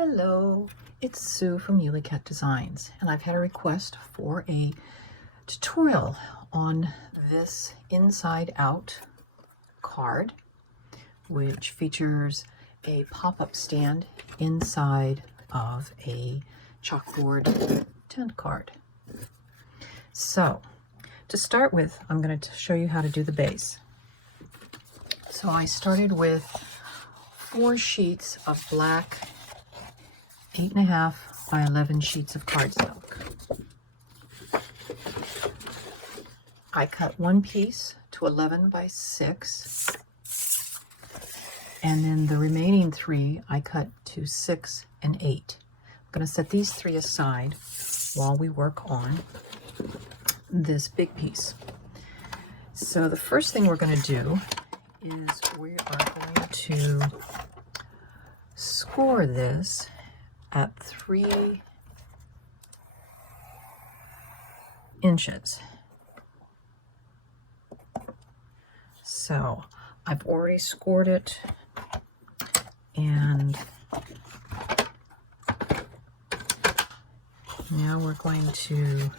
Hello, it's Sue from Ully Designs, and I've had a request for a tutorial on this inside out card, which features a pop-up stand inside of a chalkboard tent card. So to start with, I'm going to show you how to do the base. So I started with 4 sheets of black 8.5 by 11 sheets of cardstock. I cut one piece to 11 by 6, and then the remaining 3 I cut to 6 and 8. I'm going to set these 3 aside while we work on this big piece. So the first thing we're going to do is we are going to score this at 3 inches. So I've already scored it, and now we're going to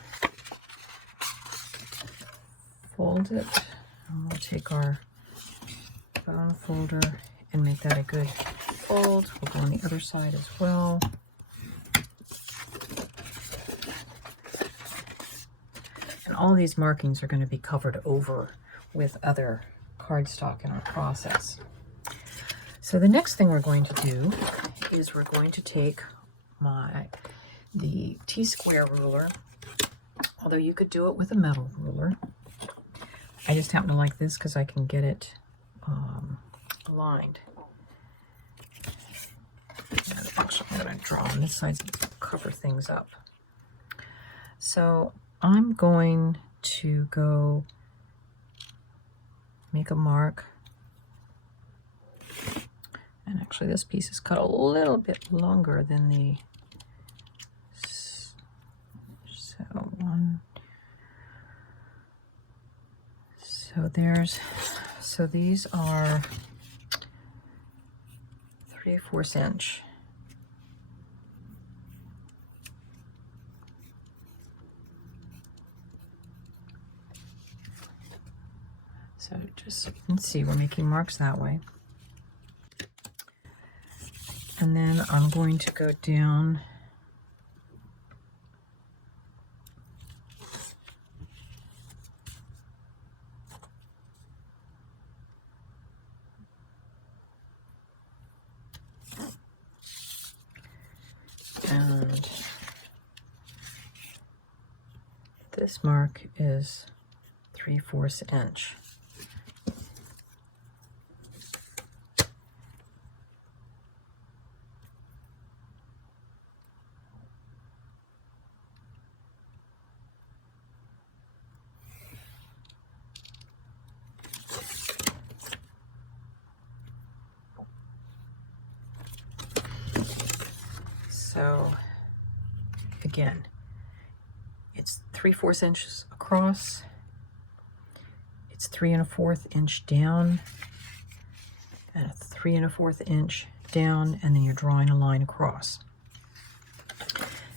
fold it, and we'll take our bone folder and make that a good fold. We'll go on the other side as well. And all these markings are going to be covered over with other cardstock in our process. So the next thing we're going to do is we're going to take the T-square ruler, although you could do it with a metal ruler. I just happen to like this because I can get it aligned. And actually, I'm going to draw on this side to cover things up. So I'm going to go make a mark. And actually, this piece is cut a little bit longer than the... So these are 3/4 inch. So just so you can see, we're making marks that way. And then I'm going to go down and this mark is 3/4 inch. So again, it's 3/4 inches across, it's 3 1/4 inch down, and a 3 1/4 inch down, and then you're drawing a line across.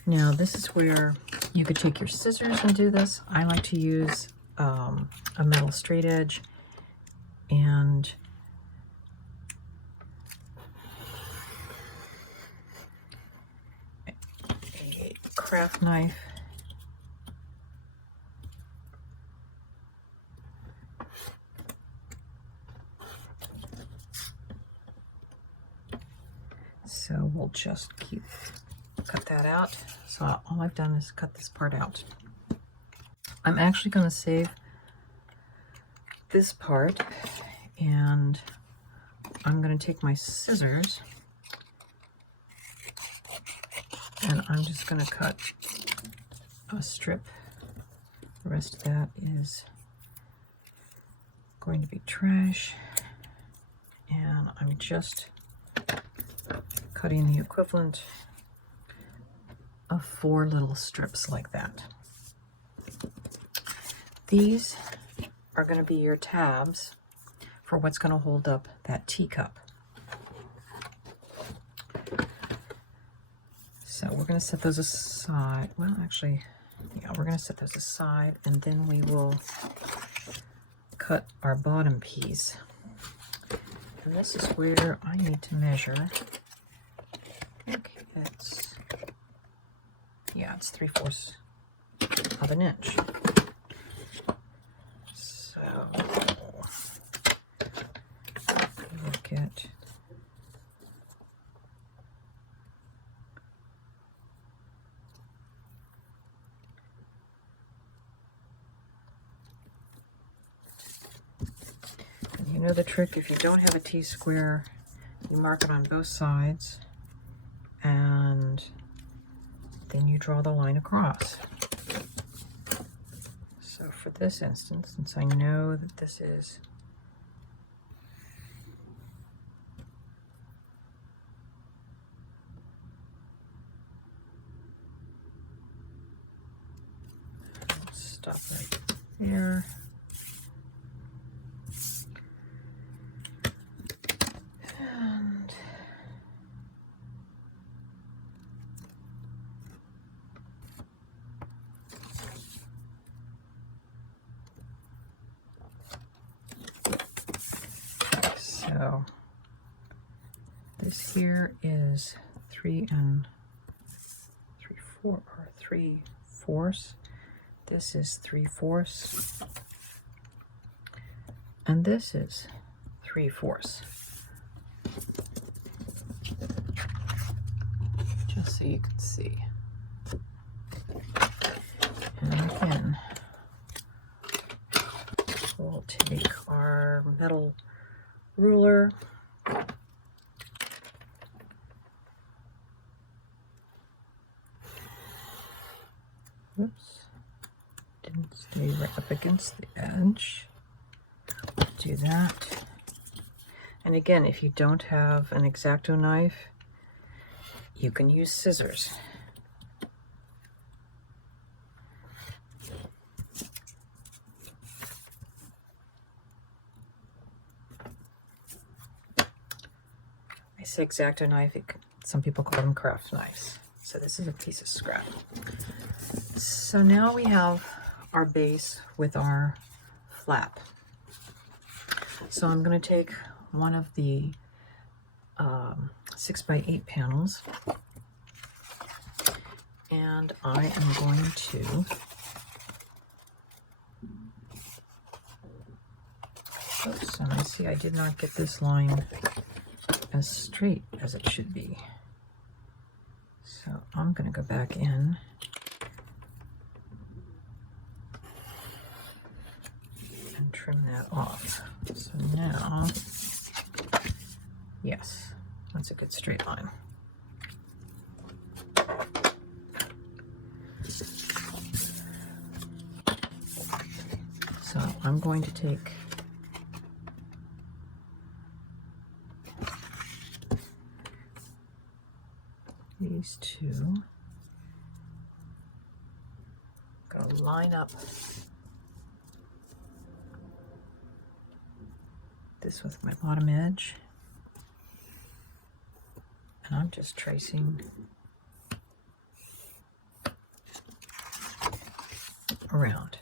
Now this is where you could take your scissors and do this. I like to use a metal straight edge and a craft knife. So we'll just cut that out. So all I've done is cut this part out. I'm actually going to save this part, and I'm going to take my scissors and I'm just going to cut a strip. The rest of that is going to be trash, and I'm just cutting the equivalent of 4 little strips like that. These are going to be your tabs for what's going to hold up that teacup. So we're going to set those aside. Well, actually, yeah, we're going to set those aside, and then we will cut our bottom piece. And this is where I need to measure. I think it's, yeah, it's 3/4 of an inch. So look at you know the trick, if you don't have a T-square, you mark it on both sides and then you draw the line across. So for this instance, since I know that this is stop right there. And so this here is 3 3/4. This is 3/4, and this is 3/4. Just so you can see. And again, we'll take our metal ruler. Oops, didn't stay right up against the edge. Do that. And again, if you don't have an X-Acto knife, you can use scissors. I say X-Acto knife, some people call them craft knives. So this is a piece of scrap. So now we have our base with our flap. So I'm going to take one of the 6x8 panels, and I am going to oops, and I see I did not get this line as straight as it should be. So I'm going to go back in and trim that off. So now, yes, that's a good straight line. So I'm going to take these two, going to line up this with my bottom edge, and I'm just tracing around.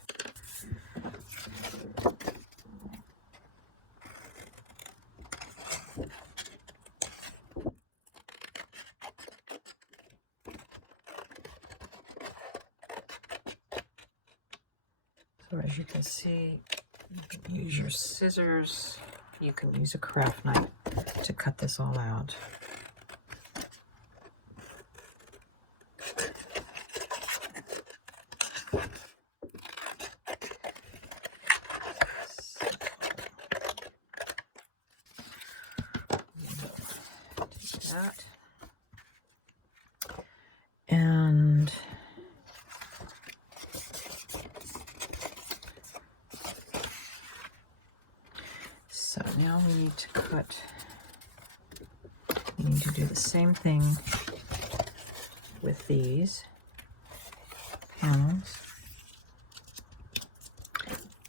So as you can see, you can use your scissors, you can use a craft knife to cut this all out. Take that. And so now we need to cut, we need to do the same thing with these panels.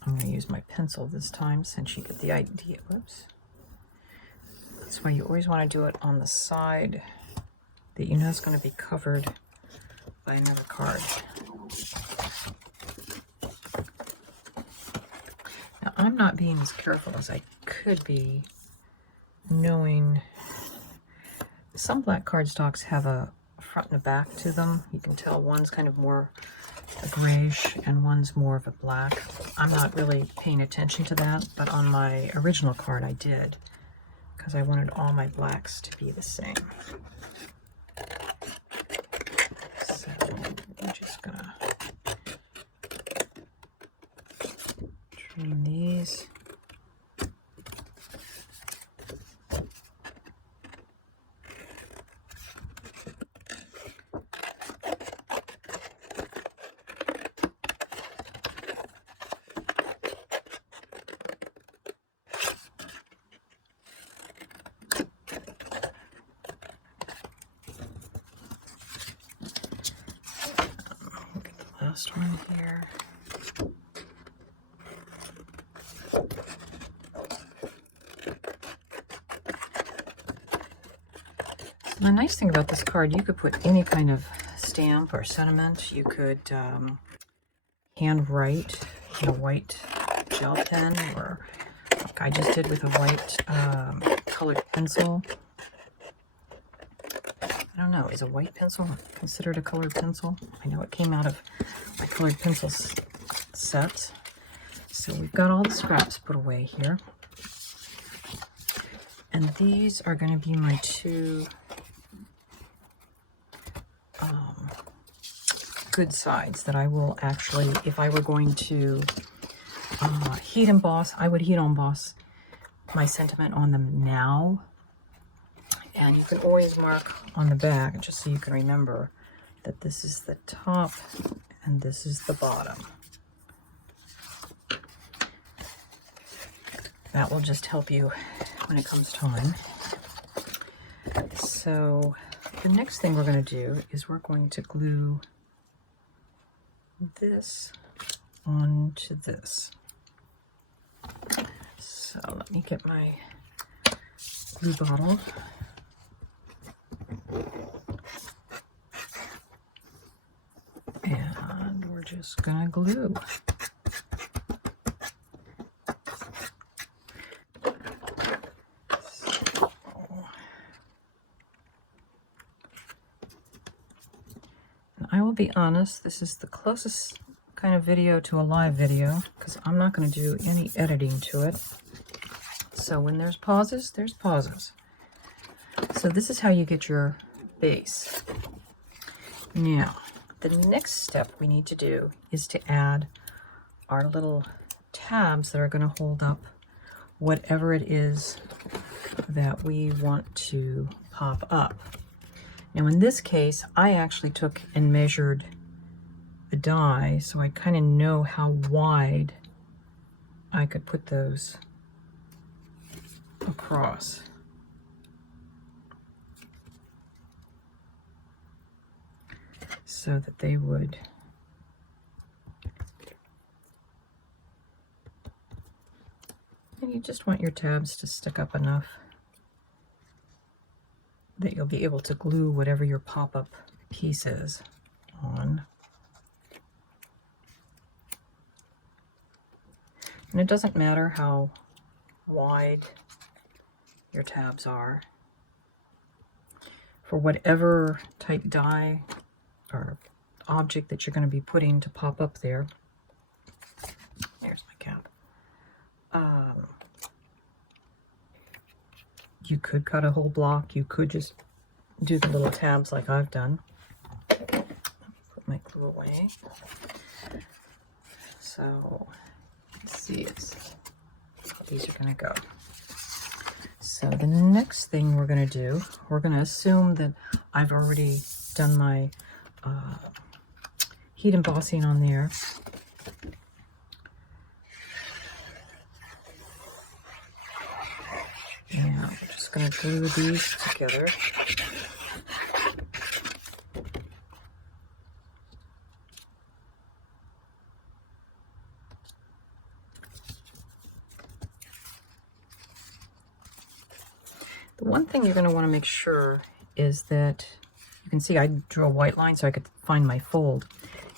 I'm going to use my pencil this time since you get the idea. Whoops. That's why you always want to do it on the side that you know is going to be covered by another card. Now, I'm not being as careful as I could be, knowing some black cardstocks have a front and a back to them. You can tell one's kind of more a grayish and one's more of a black. I'm not really paying attention to that, but on my original card I did, because I wanted all my blacks to be the same. So I'm just gonna trim these. Last one here. The nice thing about this card, you could put any kind of stamp or sentiment. You could hand write in a white gel pen, or like I just did with a white colored pencil. I don't know, is a white pencil considered a colored pencil? I know it came out of my colored pencils set. So we've got all the scraps put away here. And these are going to be my two good sides that I will actually, if I were going to heat emboss, I would heat emboss my sentiment on them now. And you can always mark on the back, just so you can remember that this is the top and this is the bottom. That will just help you when it comes time. So the next thing we're going to do is we're going to glue this onto this. So let me get my glue bottle. And we're just gonna glue. So, I will be honest, this is the closest kind of video to a live video, because I'm not going to do any editing to it. So when there's pauses, there's pauses. So this is how you get your base. Now, the next step we need to do is to add our little tabs that are going to hold up whatever it is that we want to pop up. Now in this case, I actually took and measured the die, so I kind of know how wide I could put those across. So that they would and you just want your tabs to stick up enough that you'll be able to glue whatever your pop-up piece is on. And it doesn't matter how wide your tabs are. For whatever type die or object that you're going to be putting to pop up there. There's my cap. You could cut a whole block. You could just do the little tabs like I've done. Put my glue away. So let's see how these are going to go. So the next thing we're going to do, we're going to assume that I've already done my heat embossing on there. And we're just going to glue these together. The one thing you're going to want to make sure is that can see I drew a white line so I could find my fold.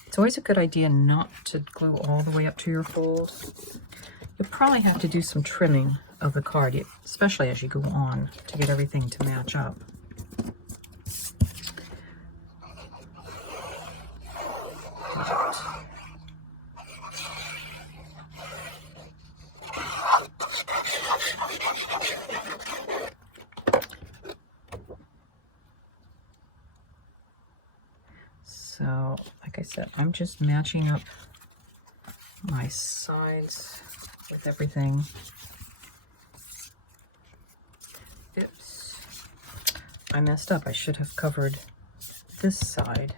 It's always a good idea not to glue all the way up to your fold. You'll probably have to do some trimming of the card, especially as you go on, to get everything to match up. So, like I said, I'm just matching up my sides with everything. Oops, I messed up. I should have covered this side.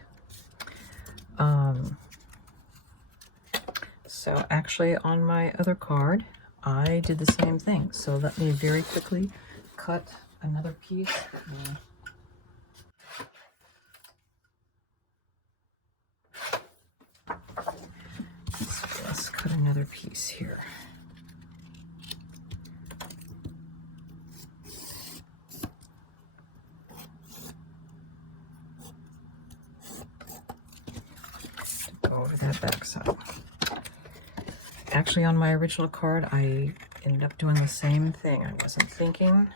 So actually on my other card, I did the same thing. So let me very quickly cut another piece. Let's cut another piece here. Go over that back side. Actually, on my original card, I ended up doing the same thing. I wasn't thinking.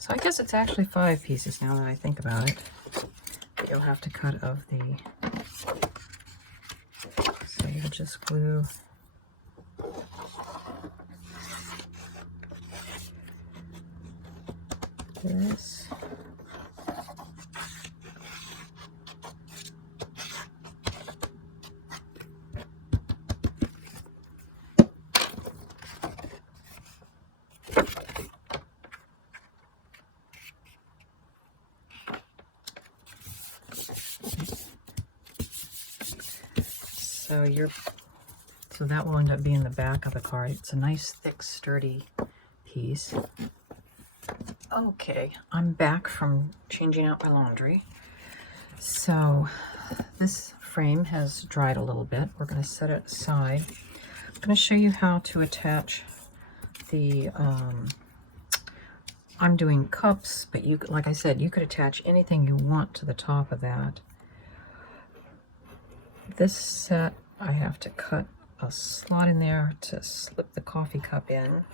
So I guess it's actually 5 pieces now that I think about it. You'll have to cut of the, so you'll just glue this. So that will end up being the back of the card. It's a nice, thick, sturdy piece. Okay, I'm back from changing out my laundry. So this frame has dried a little bit. We're going to set it aside. I'm going to show you how to attach the, I'm doing cups, but you, like I said, you could attach anything you want to the top of that. This set, I have to cut a slot in there to slip the coffee cup in.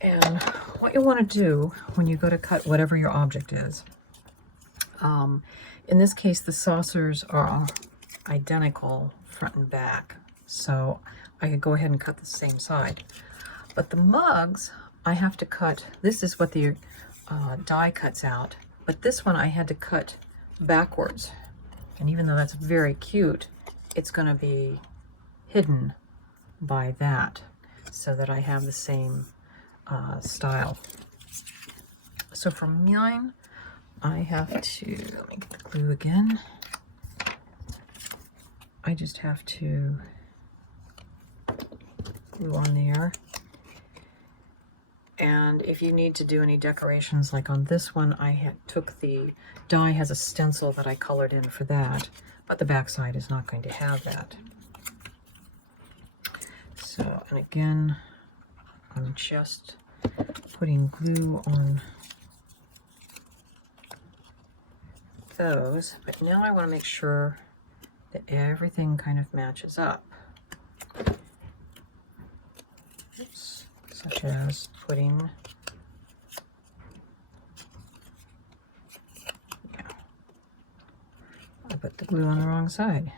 And what you want to do when you go to cut whatever your object is, in this case the saucers are identical front and back, so I could go ahead and cut the same side. But the mugs, I have to cut, this is what the die cuts out, but this one I had to cut backwards. And even though that's very cute, it's going to be hidden by that so that I have the same style. So for mine, I have to, let me get the glue again. I just have to glue on there. And if you need to do any decorations, like on this one, I took the die, has a stencil that I colored in for that, but the back side is not going to have that. So, and again, I'm just putting glue on those, but now I want to make sure that everything kind of matches up. Oops. Such as putting, yeah, I put the glue on the wrong side.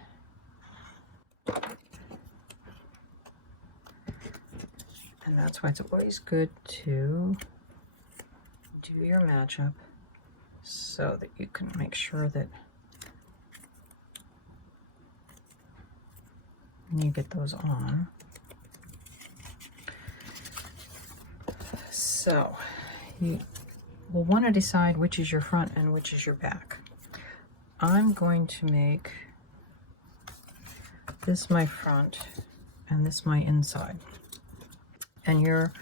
And that's why it's always good to do your matchup so that you can make sure that when you get those on. So you will want to decide which is your front and which is your back. I'm going to make this my front, and this my inside. And your,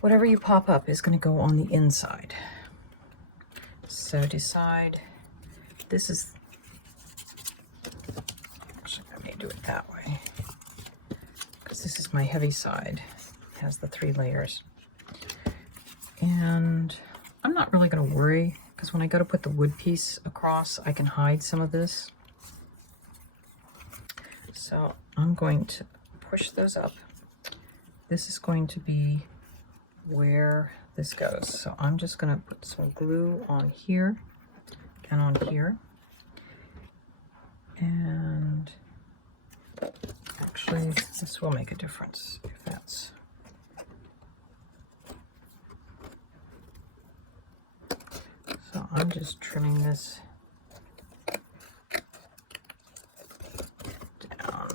whatever you pop up is going to go on the inside. So decide, this is, actually let me do it that way, because this is my heavy side. It has the 3 layers. And I'm not really going to worry, because when I go to put the wood piece across, I can hide some of this. So I'm going to push those up. This is going to be where this goes. So I'm just going to put some glue on here and on here. And actually, this will make a difference if that's... So I'm just trimming this down.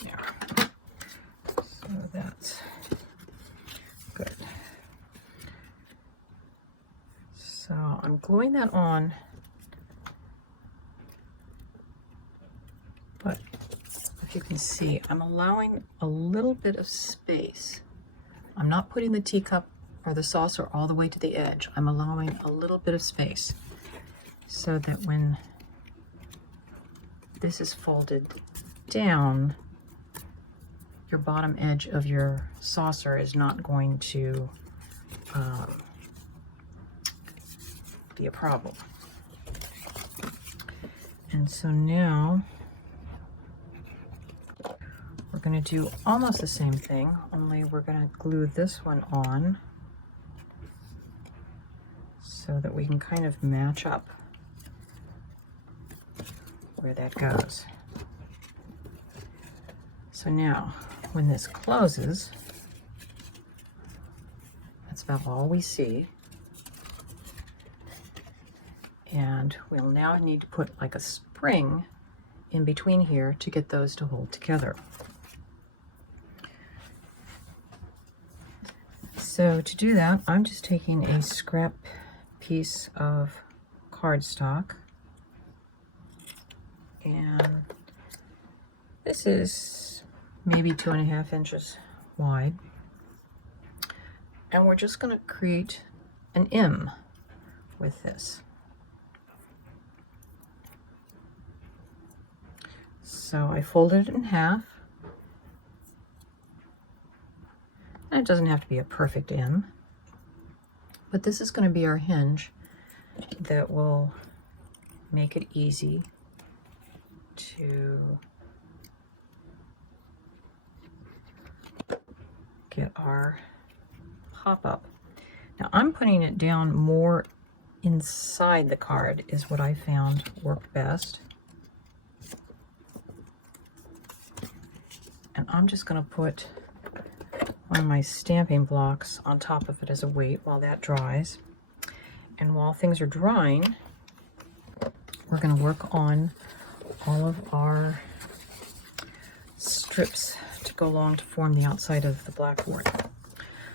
There. So that's good. So I'm gluing that on, but if you can see, I'm allowing a little bit of space. I'm not putting the teacup or the saucer all the way to the edge. I'm allowing a little bit of space so that when this is folded down, your bottom edge of your saucer is not going to be a problem. And so now we're going to do almost the same thing, only we're going to glue this one on so that we can kind of match up where that goes. So now, when this closes, that's about all we see. And we'll now need to put like a spring in between here to get those to hold together. So to do that, I'm just taking a scrap piece of cardstock, and this is maybe 2.5 inches wide, and we're just going to create an M with this. So I folded it in half. And it doesn't have to be a perfect M, but this is going to be our hinge that will make it easy to get our pop-up. Now I'm putting it down more inside the card is what I found worked best. And I'm just going to put one of my stamping blocks on top of it as a weight while that dries. And while things are drying, we're going to work on all of our strips to go along to form the outside of the blackboard.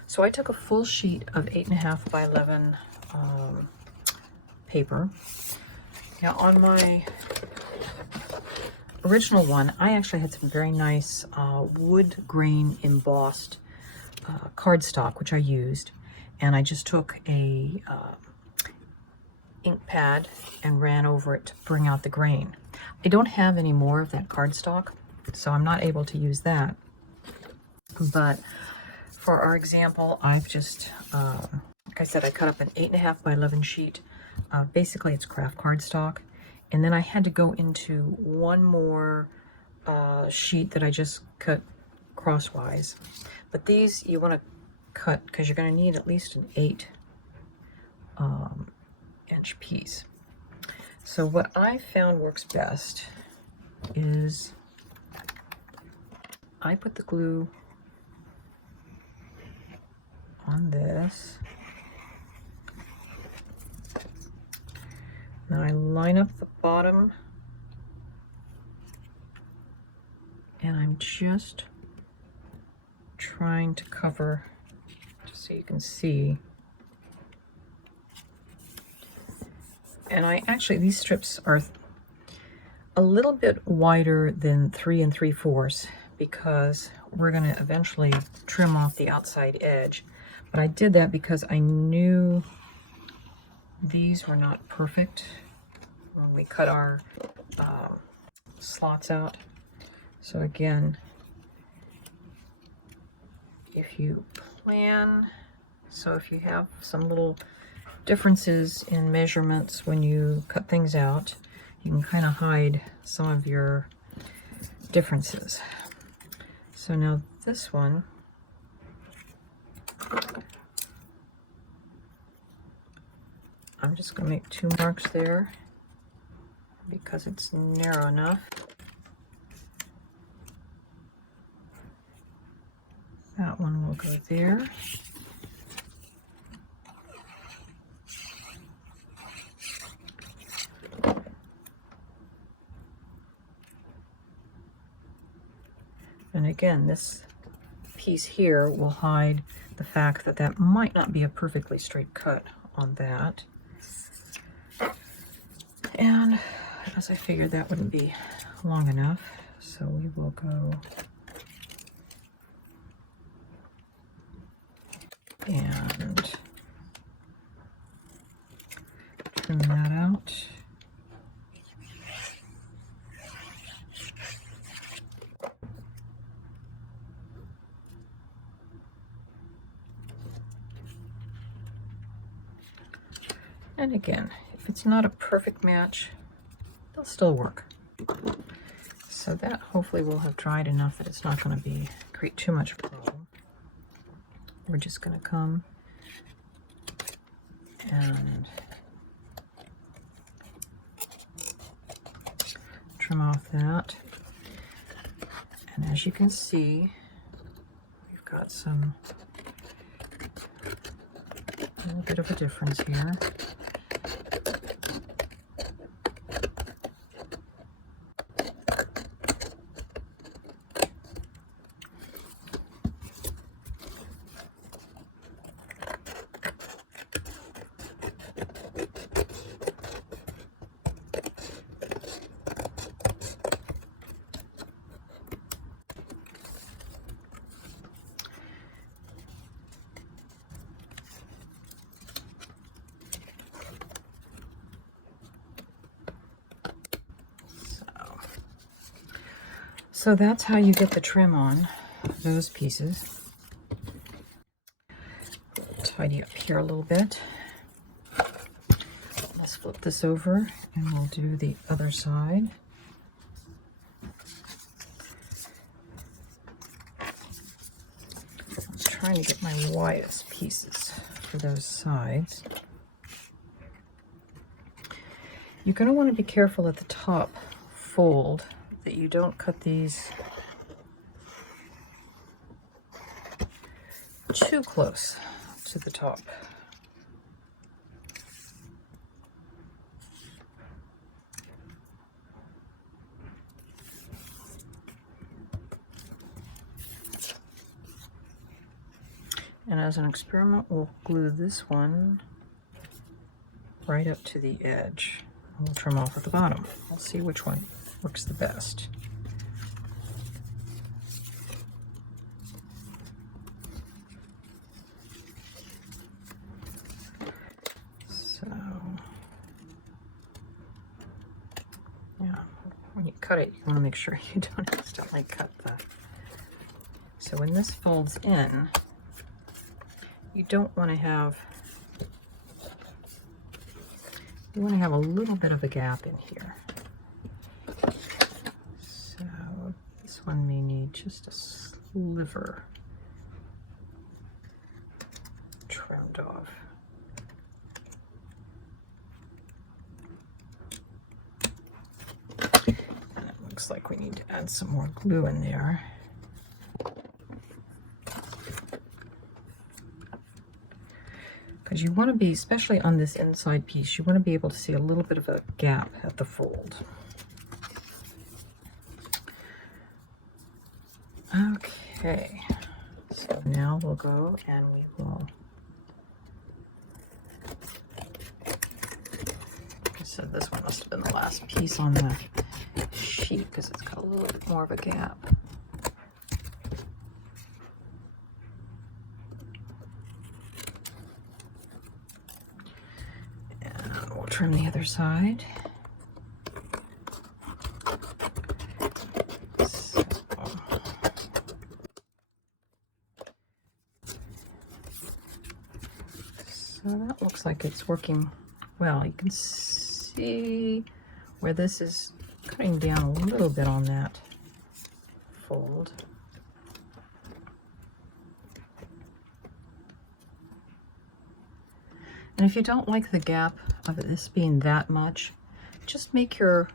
So I took a full sheet of 8.5 by 11 paper. Now on my original one, I actually had some very nice wood grain embossed cardstock, which I used, and I just took a ink pad and ran over it to bring out the grain. I don't have any more of that cardstock, so I'm not able to use that. But for our example, I've just, like I said, I cut up an 8.5 by 11 sheet. Basically, it's craft cardstock. And then I had to go into one more sheet that I just cut crosswise. But these you want to cut because you're going to need at least an 8 inch piece. So what I found works best is I put the glue on this. Now I line up the bottom, and I'm just trying to cover, just so you can see, And these strips are a little bit wider than 3 3/4 because we're going to eventually trim off the outside edge. But I did that because I knew these were not perfect when we cut our slots out. So again, if you if you have some little differences in measurements when you cut things out, you can kind of hide some of your differences. So now this one, I'm just going to make 2 marks there because it's narrow enough. That one will go there. And again, this piece here will hide the fact that that might not be a perfectly straight cut on that. And as I figured that wouldn't be long enough, so we will go and trim that out. And again, if it's not a perfect match, they'll still work. So that hopefully will have dried enough that it's not going to create too much problem. We're just going to come and trim off that. And as you can see, we've got a little bit of a difference here. So that's how you get the trim on those pieces. Tidy up here a little bit. Let's flip this over and we'll do the other side. I'm trying to get my widest pieces for those sides. You're going to want to be careful at the top fold that you don't cut these too close to the top. And as an experiment, we'll glue this one right up to the edge. We'll trim off at the bottom. We'll see which one works the best. So, yeah, when you cut it, you want to make sure you don't accidentally cut the... So when this folds in, you don't want to have... You want to have a little bit of a gap in here. So this one may need just a sliver trimmed off. And it looks like we need to add some more glue in there. Because you want to be, especially on this inside piece, you want to be able to see a little bit of a gap at the fold. Okay, so now we'll go and we will So this one must have been the last piece on the sheet because it's got a little bit more of a gap. And we'll trim the other side. So that looks like it's working well. You can see where this is cutting down a little bit on that fold. And if you don't like the gap of this being that much, just make your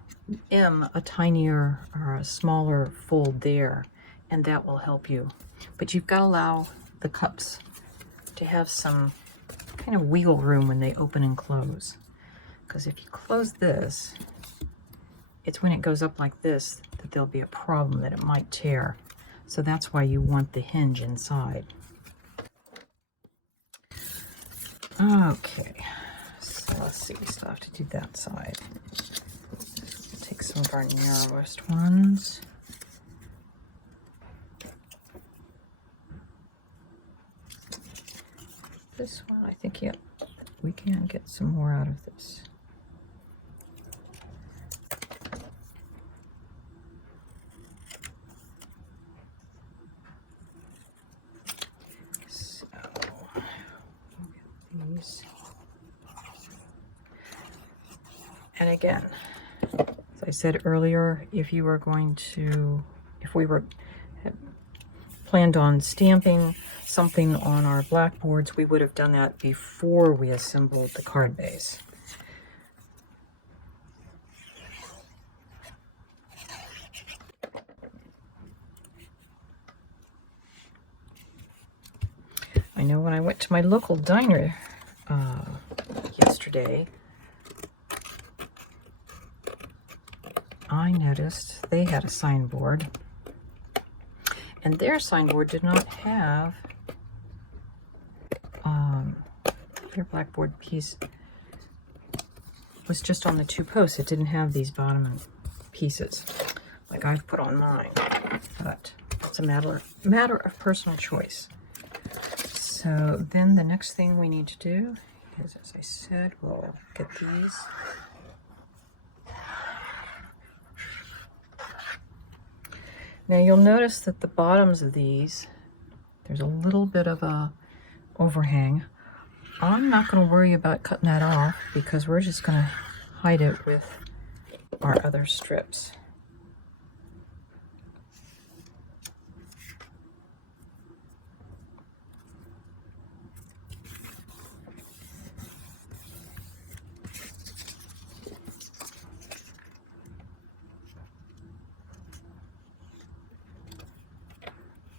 M a tinier or a smaller fold there, and that will help you. But you've got to allow the cups to have some kind of wiggle room when they open and close. Because if you close this, it's when it goes up like this that there'll be a problem that it might tear. So that's why you want the hinge inside. Okay, so let's see, we still have to do that side. Take some of our narrowest ones. This one, I think, yeah, we can get some more out of this. So, we'll get these. And again, as I said earlier, if we were planned on stamping something on our blackboards, we would have done that before we assembled the card base. I know when I went to my local diner yesterday, I noticed they had a signboard, and their signboard did not have their blackboard piece was just on the two posts. It didn't have these bottom pieces like I've put on mine, but it's a matter of personal choice. So then the next thing we need to do is, as I said, we'll get these. Now you'll notice that the bottoms of these, there's a little bit of a overhang. I'm not going to worry about cutting that off because we're just going to hide it with our other strips.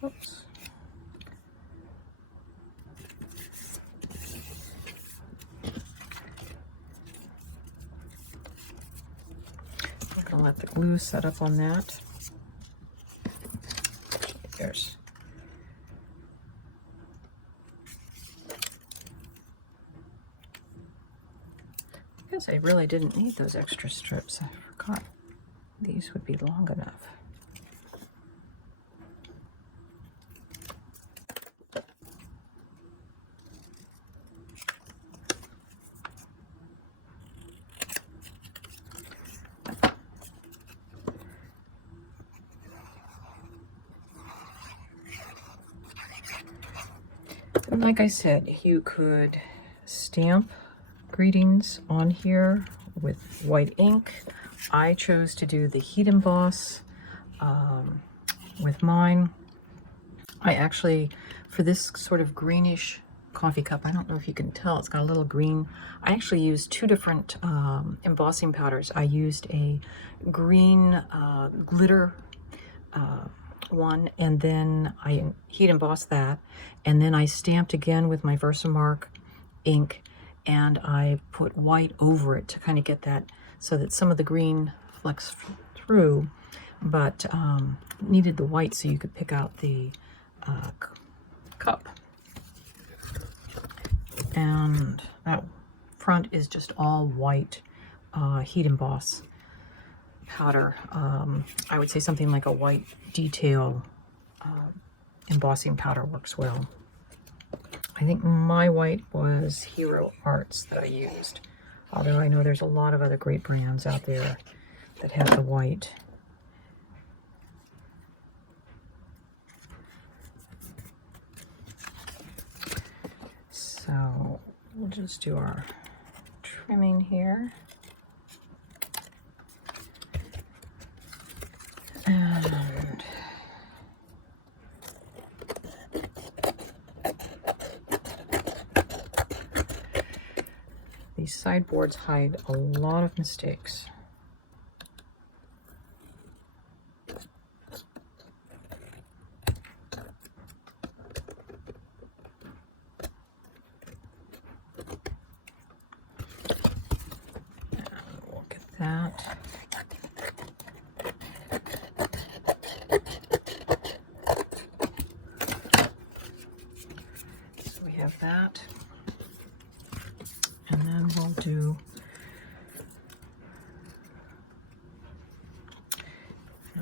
Oops. I'm going to let the glue set up on that. There's I guess I really didn't need those extra strips. I forgot these would be long enough. And like I said, you could stamp greetings on here with white ink. I chose to do the heat emboss with mine. I actually, for this sort of greenish coffee cup, I don't know if you can tell, it's got a little green. I actually used two different embossing powders. I used a green glitter one, and then I heat embossed that, and then I stamped again with my Versamark ink, and I put white over it to kind of get that so that some of the green flecks through, but needed the white so you could pick out the cup. And that front is just all white heat emboss powder. I would say something like a white detail embossing powder works well. I think my white was Hero Arts that I used, although I know there's a lot of other great brands out there that have the white. So we'll just do our trimming here. And these sideboards hide a lot of mistakes. That. So we have that. And then we'll do,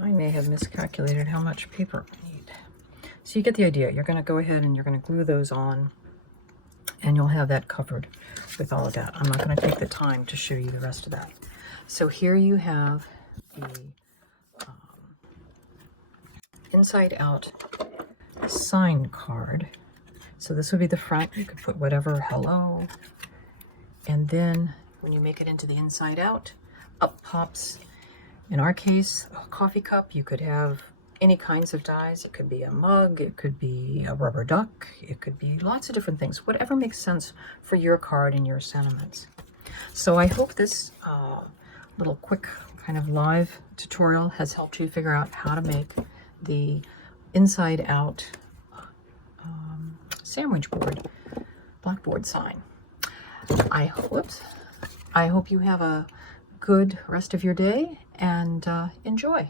I may have miscalculated how much paper I need. So you get the idea. You're going to go ahead and you're going to glue those on, and you'll have that covered with all of that. I'm not going to take the time to show you the rest of that. So here you have the inside out sign card. So this would be the front. You could put whatever, hello. And then when you make it into the inside out, up pops, in our case, a coffee cup. You could have any kinds of dies. It could be a mug, it could be a rubber duck, it could be lots of different things, whatever makes sense for your card and your sentiments. So I hope this little quick kind of live tutorial has helped you figure out how to make the inside out sandwich board Blackboard sign. I hope you have a good rest of your day and enjoy.